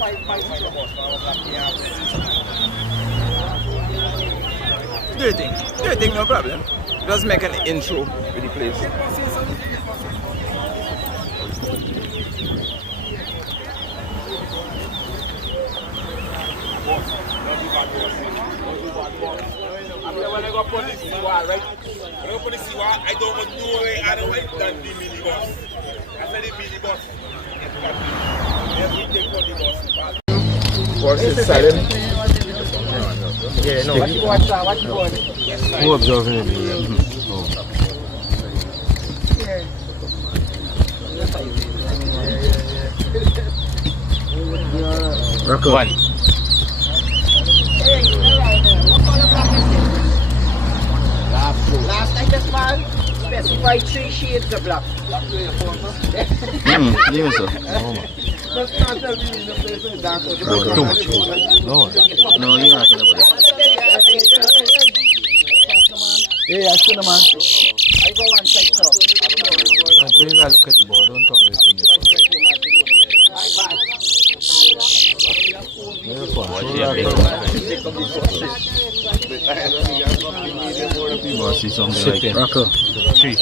Do you think? No problem. Just make an intro with the place. When I go put this right? When I go put this I don't want to do it. I don't want to do the minibus. I said the minibus. What's it, SALIM? Yeah, no. What you want? Who observing it? Oh. Rocco. One. Last night this man specified 3 shades of black. Even so. Too much. No, you're not talking about it. Hey, I see the man. I go one side top. Until you guys look at the board, don't talk about it. See something like Rocco. 3.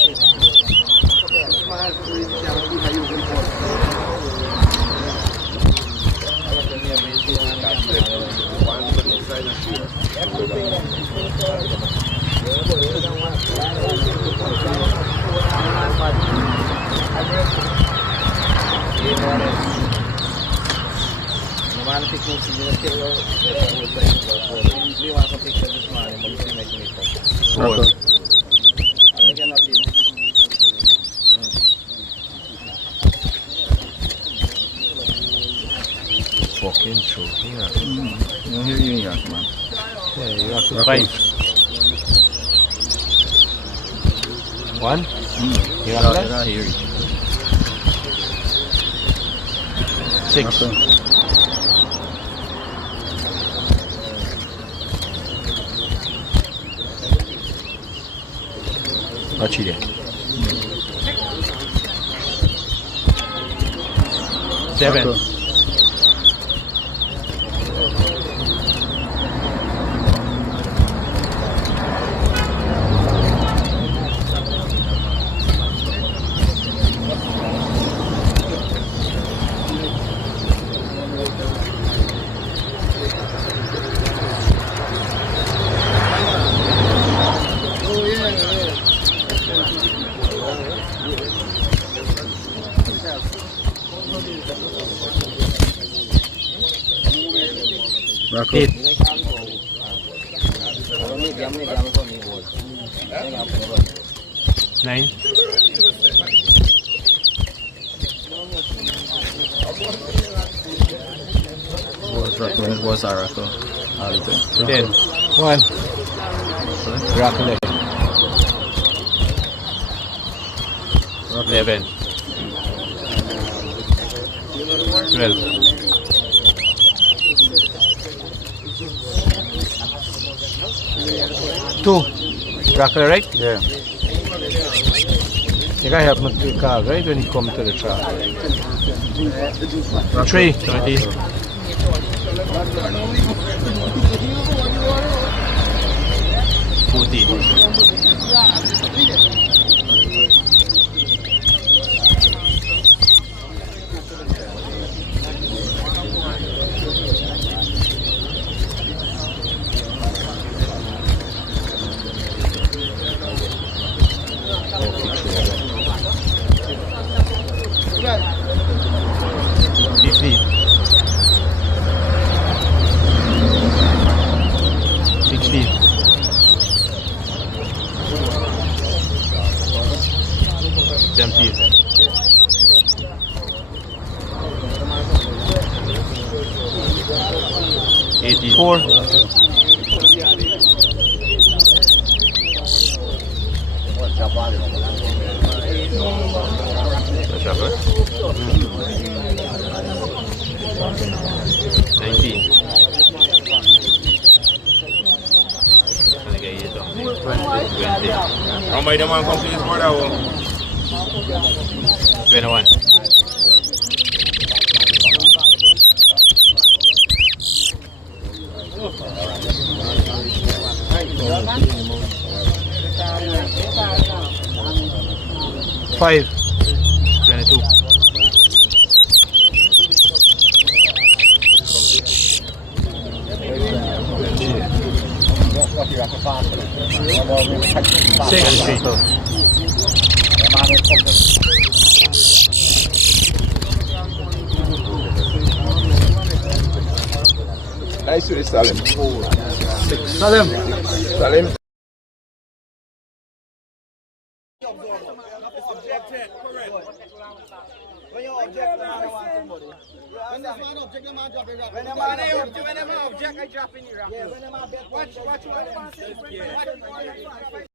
Rocco. Fucking true. Yeah. No, here you yak, man. Yeah, you have to Rocco. 5. 1. You have Yeah, that? here. 6. Rocco. Watch it there. 7. Rocco. 8. 9. What's Rocco? What's our Rocco? 10. 1. Rock 11. 12. 2. Rocker, right? Yeah. You gotta help me to the car, right? When you come to the track. 3. 20. 15. 16. 17. 18. 4. 19. How many man come to this border? 21. 5. 22. Nice to the Salim. Salim. Salim. When you object, the man want somebody. When this man object, the man drop it. When the man object, I drop in here. Yeah, when the man bet, watch what the man says.